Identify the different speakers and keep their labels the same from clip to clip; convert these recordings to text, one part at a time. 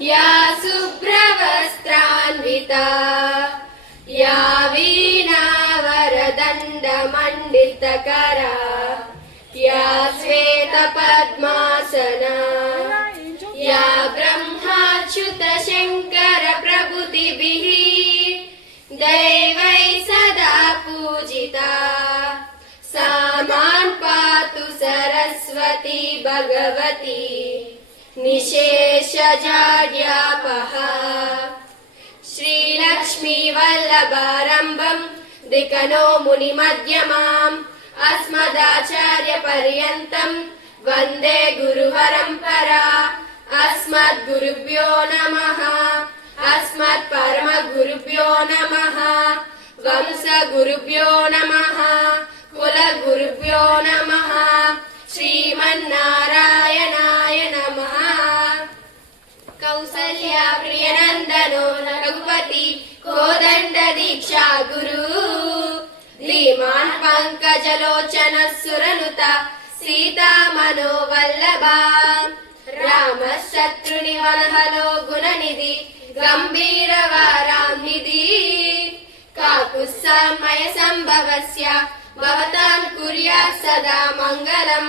Speaker 1: या शुभ्रवस्त्रान्विता या वीणावरदण्डमण्डितकरा या श्वेतपद्मासना या ब्रह्माच्युतशङ्करप्रभृतिभिः दैवै सदा पूजिता। सा मान् पातु सरस्वती भगवती निशेषजाड्यापः। श्रीलक्ष्मीवल्लभारम्भम् दिकनो मुनिमध्यमाम् अस्मदाचार्यपर्यन्तम् वन्दे गुरुपरम्परा। अस्मद्गुरुभ्यो नमः। अस्मत्परमगुरुभ्यो नमः। वंशगुरुभ्यो नमः। कुलगुरुभ्यो नमः। श्रीमन्नारायणाय శ్రీమతి కోదండ దీక్షా గురు. ధీమాన్ పంకజలోచన సురనుత సీతా మనోవల్లభా.
Speaker 2: రామ శత్రుని
Speaker 1: వనహలో
Speaker 3: గుణనిధి గంభీర వారాన్నిధి
Speaker 2: కాకుస్సమయ సంభవస్య
Speaker 3: భవతాం కుర్యా సదా మంగళం.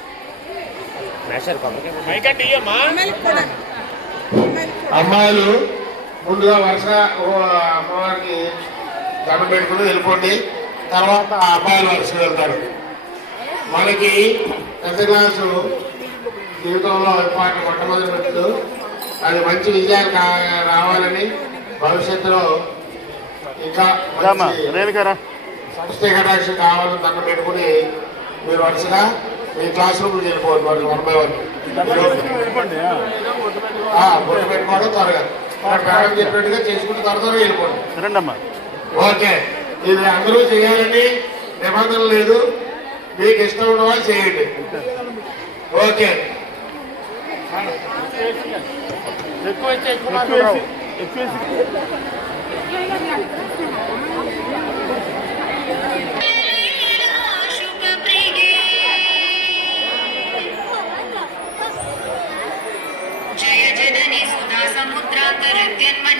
Speaker 4: అమ్మాయిలు ముందుగా వరుస అమ్మవారికి దండం పెట్టుకుని వెళ్ళిపోండి. తర్వాత ఆ అబ్బాయిలు వరుస వెళ్తారు. మనకి టెన్త్ క్లాసు జీవితంలో ఇంపార్టెంట్ మొట్టమొదటి మెట్టు అది మంచి విజయాలు రావాలని భవిష్యత్తులో ఇంకా సంస్థ కటాక్షం కావాలని దండం పెట్టుకుని మీరు వరుసగా మీ క్లాస్ రూమ్కి వెళ్ళిపోండి మరి వన్ బై వన్. ఆ, బొట్టు పెట్టుకోవడం త్వరగా. మేడం చెప్పినట్టుగా చేసుకుంటే త్వర త్వరగా వెళ్ళిపోండి. ఓకే. ఇది అందరూ చేయాలని నిబంధన లేదు. మీకు ఇష్టం ఉన్న వాళ్ళు చేయండి. ఓకే.
Speaker 2: ఎక్కువ ఎక్కువ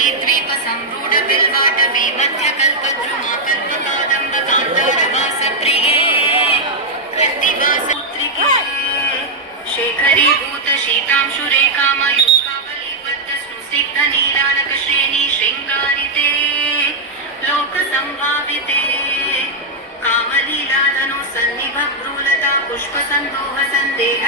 Speaker 5: समुद्रान्तरद्यन्मणि द्वीप संरूढ बिल्वाटवी मध्यकल्पद्रुमा कल्पकादम्ब कान्तारवास प्रिये प्रतिभासत्रिके शेखरीभूत शीतांशुरेखामयुक्कावलीबद्ध स्नुस्निग्ध नीलानक श्रेणी शृङ्गारिते लोकसम्भाविते कामलीलाधनो सन्निभ भ्रूलता पुष्पसन्दोह सन्देह